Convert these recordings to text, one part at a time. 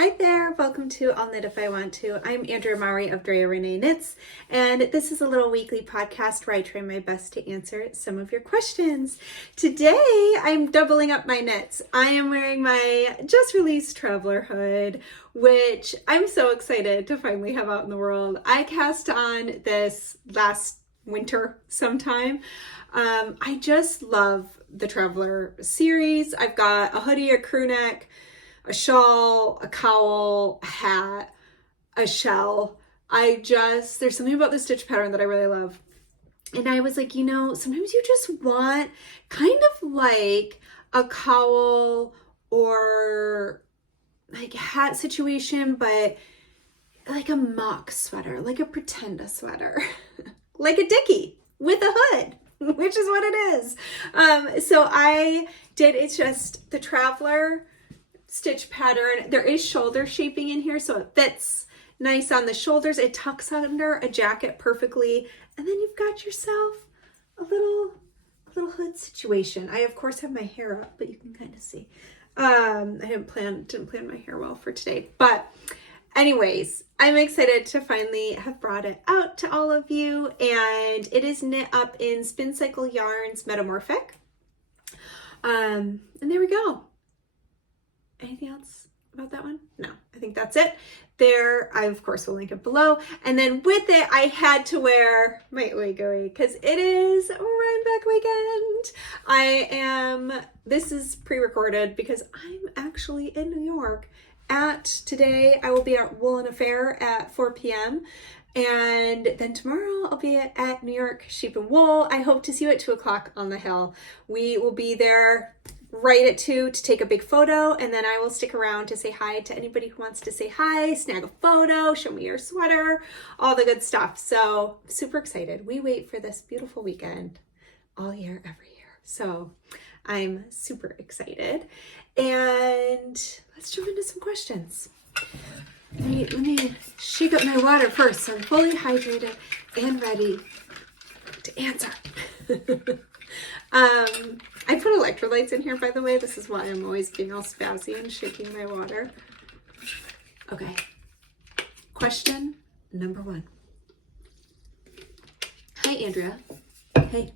Hi there, welcome to I'll Knit If I Want To. I'm Andrea Maury of Drea Renee Knits, and this is a little weekly podcast where I try my best to answer some of your questions. Today, I'm doubling up my knits. I am wearing my just released traveler hood, which I'm so excited to finally have out in the world. I cast on this last winter sometime. I just love the traveler series. I've got a hoodie, a crew neck, a shawl, a cowl, a hat, a shell. There's something about the stitch pattern that I really love. And I was like, sometimes you just want kind of like a cowl or like hat situation, but like a mock sweater, like a pretend sweater, like a dickie with a hood, which is what it is. It's just the traveler stitch pattern. There is shoulder shaping in here, so it fits nice on the shoulders. It tucks under a jacket perfectly, and then you've got yourself a little hood situation. I of course have my hair up, but you can kind of see. I didn't plan my hair well for today, but anyways, I'm excited to finally have brought it out to all of you, and it is knit up in Spin Cycle Yarns Metamorphic. And there we go. Anything else about that one? No, I think that's it. I of course will link it below. And then with it, I had to wear my oigoi because it is Rhinebeck weekend. This is pre-recorded because I'm actually in New York today. I will be at Wool and Affair at 4 p.m. And then tomorrow I'll be at New York Sheep and Wool. I hope to see you at 2 o'clock on the hill. We will be there right at 2 to take a big photo, and then I will stick around to say hi to anybody who wants to say hi, snag a photo, show me your sweater, all the good stuff. So super excited. We wait for this beautiful weekend all year, every year. So I'm super excited. And let's jump into some questions. Let me shake up my water first so I'm fully hydrated and ready to answer. I put electrolytes in here, by the way. This is why I'm always being all spazzy and shaking my water. Okay. Question number 1. Hi, Andrea. Hey.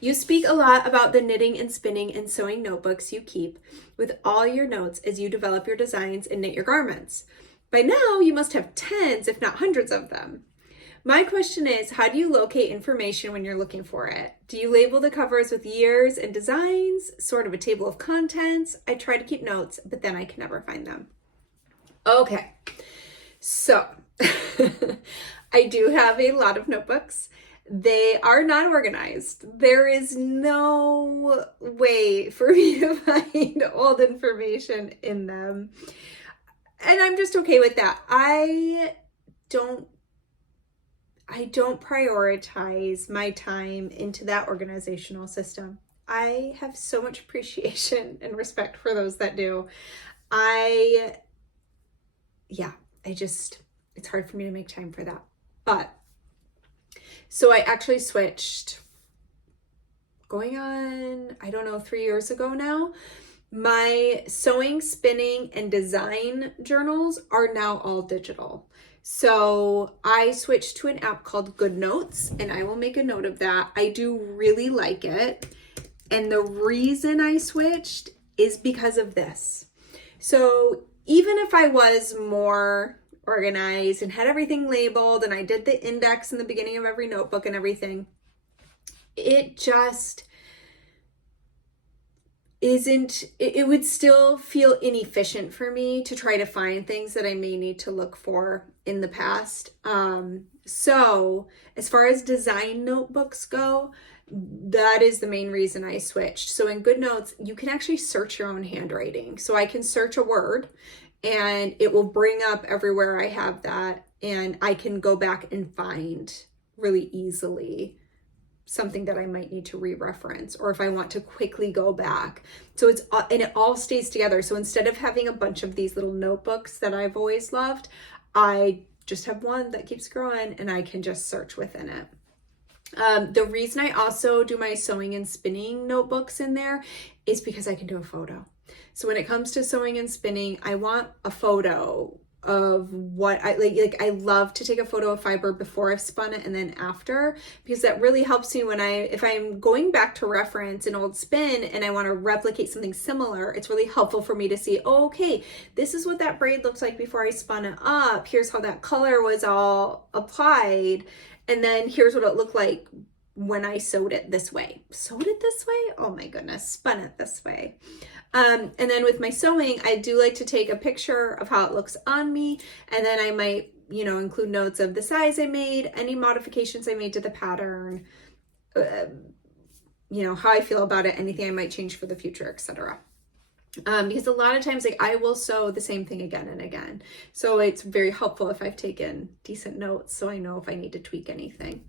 You speak a lot about the knitting and spinning and sewing notebooks you keep with all your notes as you develop your designs and knit your garments. By now, you must have tens, if not hundreds of them. My question is, how do you locate information when you're looking for it? Do you label the covers with years and designs, sort of a table of contents? I try to keep notes, but then I can never find them. Okay, so I do have a lot of notebooks. They are not organized. There is no way for me to find old information in them. And I'm just okay with that. I don't prioritize my time into that organizational system. I have so much appreciation and respect for those that do. It's hard for me to make time for that. But, so I actually switched going on, 3 years ago now. My sewing, spinning, and design journals are now all digital. So I switched to an app called GoodNotes, and I will make a note of that. I do really like it. And the reason I switched is because of this. So even if I was more organized and had everything labeled and I did the index in the beginning of every notebook and everything, it would still feel inefficient for me to try to find things that I may need to look for in the past. So as far as design notebooks go, that is the main reason I switched. So in GoodNotes, you can actually search your own handwriting. So I can search a word and it will bring up everywhere I have that, and I can go back and find really easily something that I might need to re-reference, or if I want to quickly go back. So it all stays together. So instead of having a bunch of these little notebooks that I've always loved, I just have one that keeps growing and I can just search within it. The reason I also do my sewing and spinning notebooks in there is because I can do a photo. So when it comes to sewing and spinning, I want a photo of what I like. I love to take a photo of fiber before I've spun it and then after, because that really helps me when if I'm going back to reference an old spin and I want to replicate something similar, it's really helpful for me to see, oh, okay, this is what that braid looked like before I spun it up. Here's how that color was all applied. And then here's what it looked like when I sewed it this way. Sewed it this way? Oh my goodness, spun it this way. And then with my sewing, I do like to take a picture of how it looks on me. And then I might, include notes of the size I made, any modifications I made to the pattern, how I feel about it, anything I might change for the future, etc. Because a lot of times, I will sew the same thing again and again. So it's very helpful if I've taken decent notes so I know if I need to tweak anything.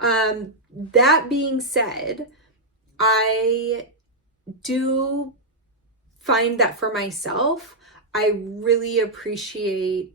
That being said, I do find that for myself, I really appreciate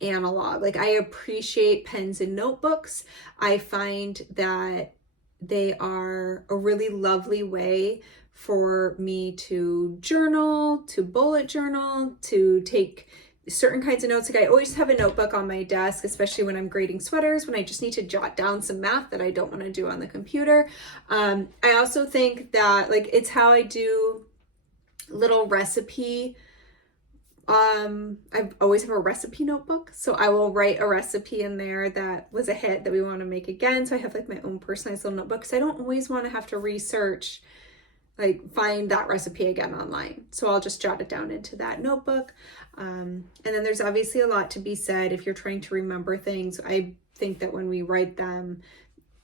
analog. I appreciate pens and notebooks. I find that they are a really lovely way for me to journal, to bullet journal, to take certain kinds of notes. I always have a notebook on my desk, especially when I'm grading sweaters, when I just need to jot down some math that I don't want to do on the computer. I also think that it's how I do little recipe. I always have a recipe notebook, so I will write a recipe in there that was a hit that we want to make again. So I have my own personalized little notebook, because I don't always want to have to research, find that recipe again online. So I'll just jot it down into that notebook. And then there's obviously a lot to be said if you're trying to remember things. I think that when we write them,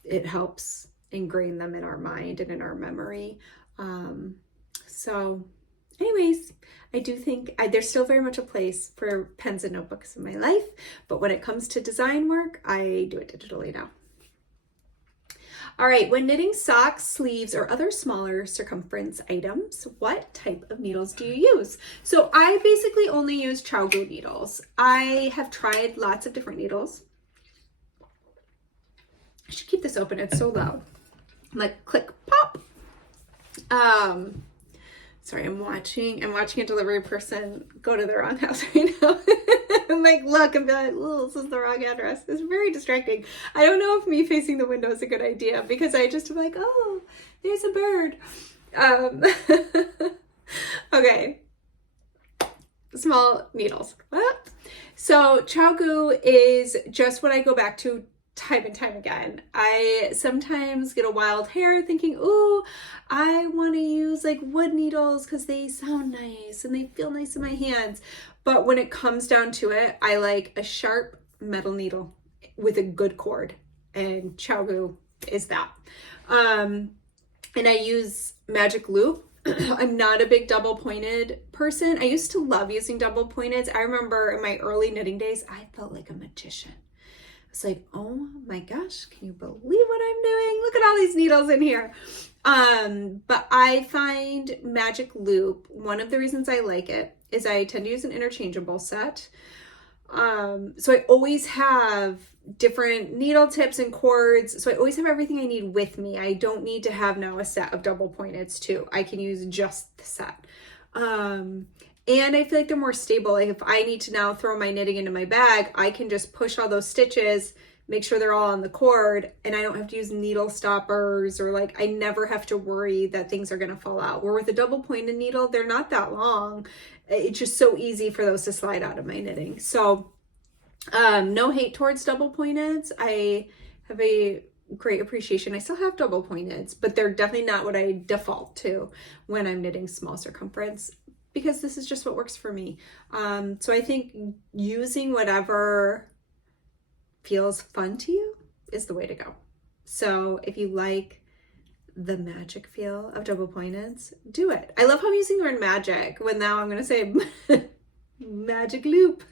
it helps ingrain them in our mind and in our memory. So anyways, I do think there's still very much a place for pens and notebooks in my life, but when it comes to design work, I do it digitally now. All right, when knitting socks, sleeves, or other smaller circumference items, what type of needles do you use? So I basically only use Chow-Gu needles. I have tried lots of different needles. I should keep this open, it's so loud. Click, pop. Sorry, I'm watching a delivery person go to the wrong house right now. I'm look and be oh, this is the wrong address. It's very distracting. I don't know if me facing the window is a good idea, because I just am oh, there's a bird. Okay. Small needles. So Chow-Gu is just what I go back to time and time again. I sometimes get a wild hair thinking, ooh, I want to use wood needles because they sound nice and they feel nice in my hands. But when it comes down to it, I like a sharp metal needle with a good cord, and Chow-Gu is that. And I use magic loop. I'm not a big double pointed person. I used to love using double pointeds. I remember in my early knitting days, I felt like a magician. It's oh my gosh, can you believe what I'm doing? Look at all these needles in here. But I find magic loop, one of the reasons I like it is I tend to use an interchangeable set. So I always have different needle tips and cords. So I always have everything I need with me. I don't need to have now a set of double pointeds too. I can use just the set. And I feel like they're more stable. If I need to now throw my knitting into my bag, I can just push all those stitches, make sure they're all on the cord, and I don't have to use needle stoppers, or I never have to worry that things are going to fall out. Where with a double pointed needle, they're not that long. It's just so easy for those to slide out of my knitting. So no hate towards double pointeds. I have a great appreciation. I still have double pointeds, but they're definitely not what I default to when I'm knitting small circumference, because this is just what works for me. So I think using whatever feels fun to you is the way to go. So if you like the magic feel of double pointeds, do it. I love how I'm using the word magic when now I'm going to say magic loop.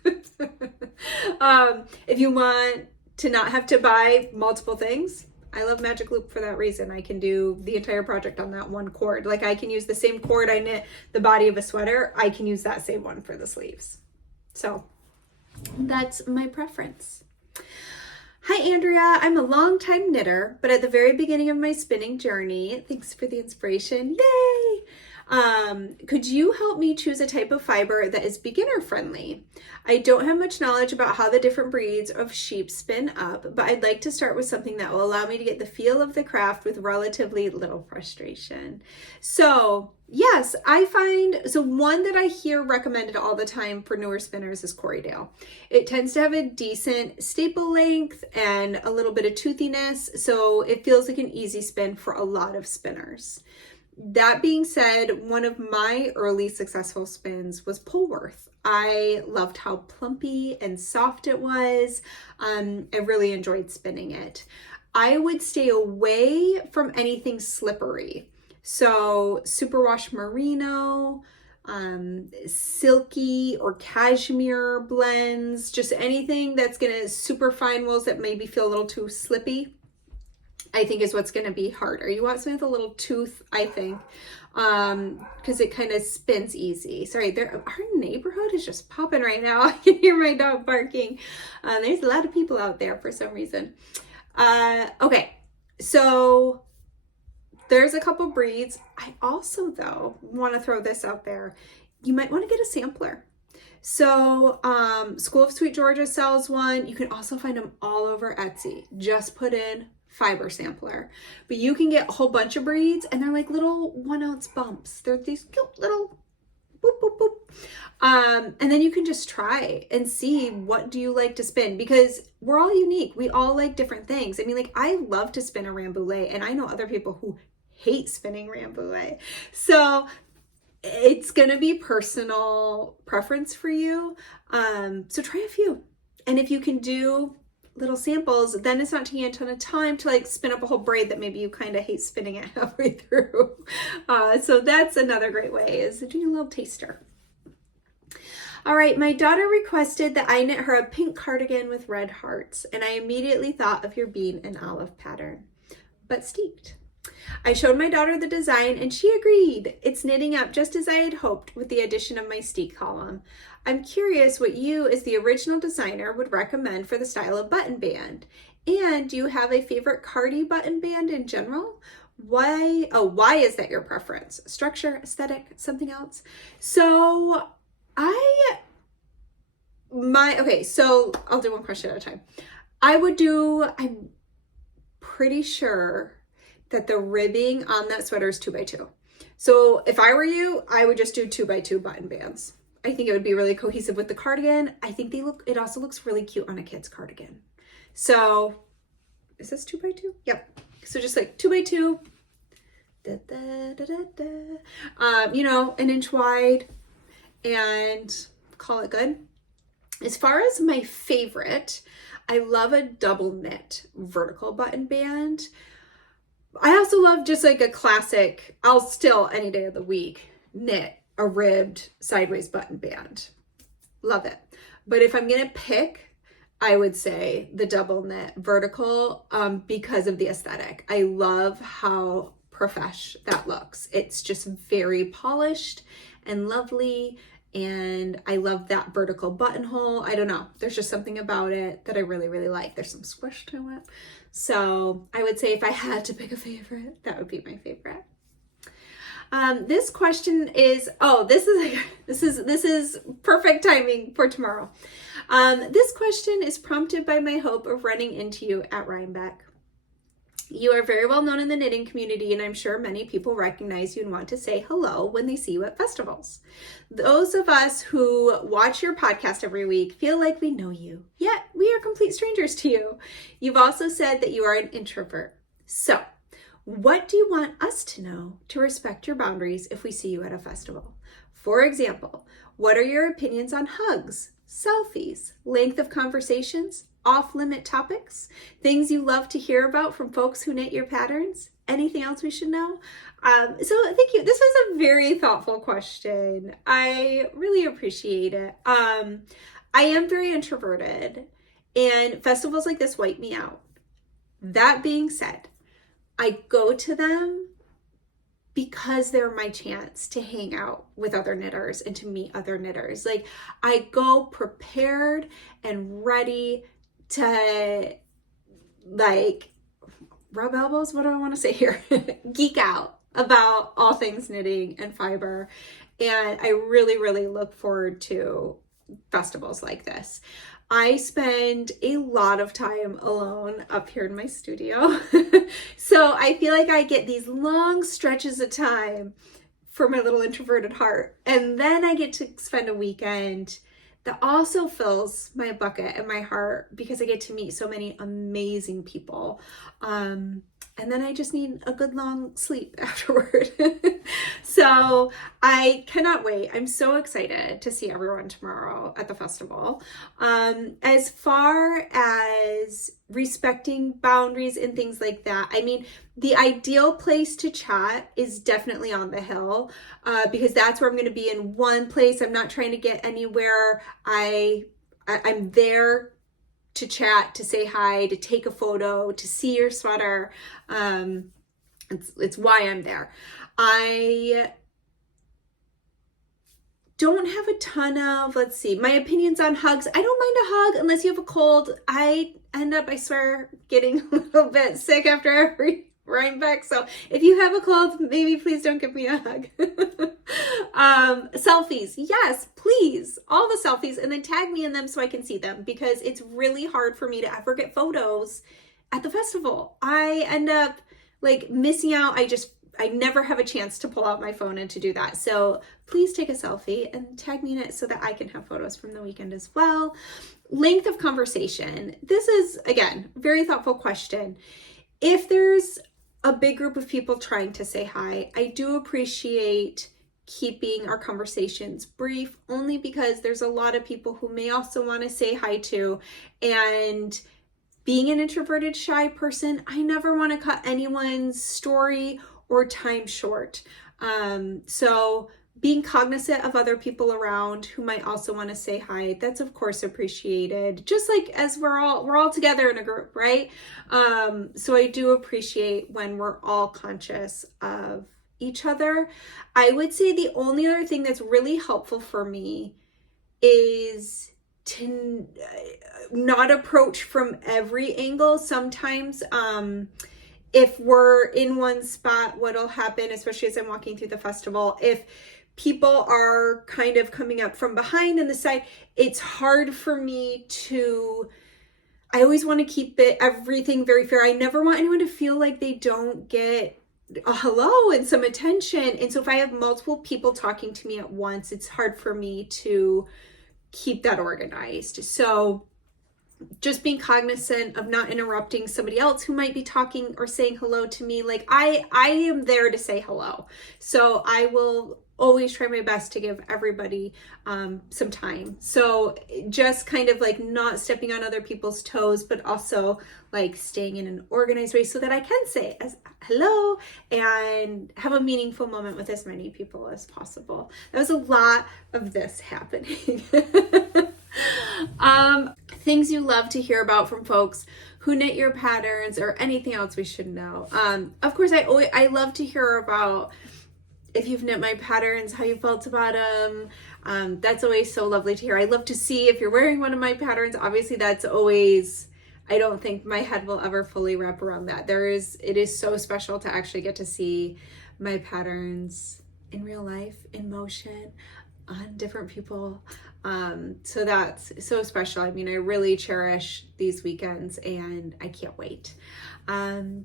If you want to not have to buy multiple things, I love magic loop for that reason. I can do the entire project on that one cord. I can use the same cord I knit the body of a sweater. I can use that same one for the sleeves. So that's my preference. Hi, Andrea. I'm a longtime knitter, but at the very beginning of my spinning journey, thanks for the inspiration. Yay! Could you help me choose a type of fiber that is beginner friendly? I don't have much knowledge about how the different breeds of sheep spin up, but I'd like to start with something that will allow me to get the feel of the craft with relatively little frustration. So yes, I find, so one that I hear recommended all the time for newer spinners is Corriedale. It tends to have a decent staple length and a little bit of toothiness, so it feels like an easy spin for a lot of spinners. That being said, one of my early successful spins was Polworth. I loved how plumpy and soft it was. I really enjoyed spinning it. I would stay away from anything slippery. So superwash merino, silky or cashmere blends, just anything that's gonna super fine wools that maybe feel a little too slippy, I think is what's going to be harder. You want something with a little tooth, I think, because it kind of spins easy. Sorry, our neighborhood is just popping right now. I can hear my dog barking. There's a lot of people out there for some reason. Okay, so there's a couple breeds. I also, though, want to throw this out there. You might want to get a sampler. So School of Sweet Georgia sells one. You can also find them all over Etsy. Just put in fiber sampler, but you can get a whole bunch of breeds and they're like little 1 ounce bumps. They're these cute little boop, boop, boop. And then you can just try and see what do you like to spin, because we're all unique. We all like different things. I mean, like, I love to spin a rambouillet and I know other people who hate spinning rambouillet. So it's going to be personal preference for you. So try a few. And if you can do little samples, then it's not taking a ton of time to like spin up a whole braid that maybe you kind of hate spinning it halfway through. So that's another great way, is doing a little taster. All right, my daughter requested that I knit her a pink cardigan with red hearts, and I immediately thought of your bean and olive pattern, but steeped. I showed my daughter the design and she agreed. It's knitting up just as I had hoped with the addition of my steek column. I'm curious what you, as the original designer, would recommend for the style of button band. And do you have a favorite cardi button band in general? Why is that your preference? Structure, aesthetic, something else? So so I'll do one question at a time. I'm pretty sure that the ribbing on that sweater is 2x2. So if I were you, I would just do 2x2 button bands. I think it would be really cohesive with the cardigan. I think it also looks really cute on a kid's cardigan. So is this 2x2? Yep. So just like 2x2, an inch wide, and call it good. As far as my favorite, I love a double knit vertical button band. I also love just like a classic, I'll still any day of the week knit a ribbed sideways button band. Love it. But if I'm going to pick, I would say the double knit vertical because of the aesthetic. I love how profesh that looks. It's just very polished and lovely. And I love that vertical buttonhole. I don't know. There's just something about it that I really, really like. There's some squish to it. So I would say if I had to pick a favorite, that would be my favorite. This question is, this is perfect timing for tomorrow. This question is prompted by my hope of running into you at Rhinebeck. You are very well known in the knitting community, and I'm sure many people recognize you and want to say hello when they see you at festivals. Those of us who watch your podcast every week feel like we know you, yet we are complete strangers to you. You've also said that you are an introvert. So, what do you want us to know to respect your boundaries if we see you at a festival? For example, what are your opinions on hugs, selfies, length of conversations, off-limit topics, things you love to hear about from folks who knit your patterns? Anything else we should know? So thank you. This was a very thoughtful question. I really appreciate it. I am very introverted, and festivals like this wipe me out. That being said, I go to them because they're my chance to hang out with other knitters and to meet other knitters. Like, I go prepared and ready to like rub elbows. What do I want to say here? Geek out about all things knitting and fiber. And I really, really look forward to festivals like this. I spend a lot of time alone up here in my studio. So I feel like I get these long stretches of time for my little introverted heart. And then I get to spend a weekend that also fills my bucket and my heart because I get to meet so many amazing people. And then I just need a good long sleep afterward. So I cannot wait. I'm so excited to see everyone tomorrow at the festival. As far as respecting boundaries and things like that, I mean, the ideal place to chat is definitely on the hill, because that's where I'm going to be in one place. I'm not trying to get anywhere. I'm there to chat, to say hi, to take a photo, to see your sweater. It's why I'm there. I don't have a ton of, let's see, my opinions on hugs. I don't mind a hug unless you have a cold. I end up, I swear, getting a little bit sick after every Rhinebeck. So if you have a cold, maybe please don't give me a hug. Selfies. Yes, please. All the selfies, and then tag me in them so I can see them, because it's really hard for me to ever get photos at the festival. I end up like missing out. I never have a chance to pull out my phone and to do that. So please take a selfie and tag me in it so that I can have photos from the weekend as well. Length of conversation. This is, again, very thoughtful question. If there's a big group of people trying to say hi, I do appreciate keeping our conversations brief, only because there's a lot of people who may also want to say hi to. And being an introverted, shy person, I never want to cut anyone's story or time short. So being cognizant of other people around who might also want to say hi, that's of course appreciated. Just like as we're all together in a group, right? So I do appreciate when we're all conscious of each other. I would say the only other thing that's really helpful for me is to not approach from every angle. Sometimes, if we're in one spot, what'll happen, especially as I'm walking through the festival, if people are kind of coming up from behind and the side, it's hard for me I always want to keep everything very fair. I never want anyone to feel like they don't get a hello and some attention. And so if I have multiple people talking to me at once, it's hard for me to keep that organized. So just being cognizant of not interrupting somebody else who might be talking or saying hello to me. Like I am there to say hello. So I will always try my best to give everybody some time. So just kind of like not stepping on other people's toes, but also like staying in an organized way so that I can say hello and have a meaningful moment with as many people as possible. There was a lot of this happening. Things you love to hear about from folks who knit your patterns, or anything else we should know. Of course, I love to hear about if you've knit my patterns, how you felt about them. That's always so lovely to hear. I love to see if you're wearing one of my patterns. Obviously, that's always, I don't think my head will ever fully wrap around that. It is so special to actually get to see my patterns in real life, in motion, on different people. So that's so special. I mean, I really cherish these weekends and I can't wait.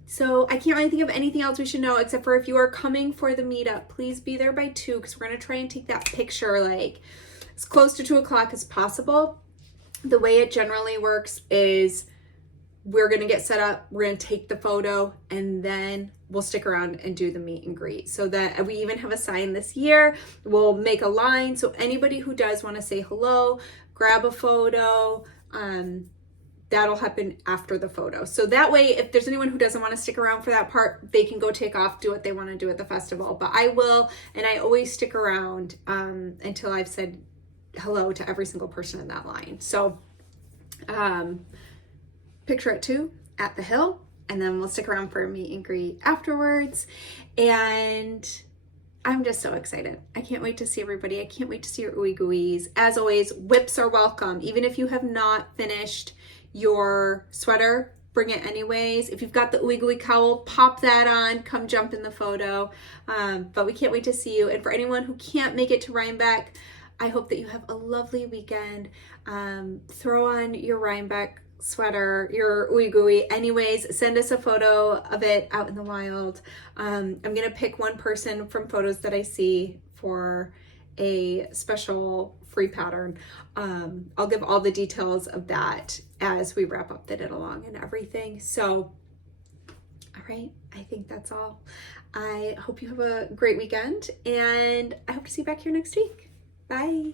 So I can't really think of anything else we should know, except for if you are coming for the meetup, please be there by 2, because we're going to try and take that picture like as close to 2:00 as possible. The way it generally works is we're going to get set up, we're going to take the photo, and then we'll stick around and do the meet and greet. So that we even have a sign this year. We'll make a line. So anybody who does want to say hello, grab a photo, that'll happen after the photo. So that way, if there's anyone who doesn't want to stick around for that part, they can go take off, do what they want to do at the festival. But I will, and I always stick around until I've said hello to every single person in that line. So picture at 2 at the hill, and then we'll stick around for a meet and greet afterwards. And I'm just so excited. I can't wait to see everybody. I can't wait to see your ooey gooeys. As always, whips are welcome. Even if you have not finished your sweater, bring it anyways. If you've got the ooey gooey cowl, pop that on, come jump in the photo. But we can't wait to see you. And for anyone who can't make it to Rhinebeck, I hope that you have a lovely weekend. Throw on your Rhinebeck sweater, your ooey gooey. Anyways, send us a photo of it out in the wild. I'm gonna pick one person from photos that I see for a special free pattern. I'll give all the details of that as we wrap up the knit along and everything. So, all right, I think that's all. I hope you have a great weekend, and I hope to see you back here next week. Bye.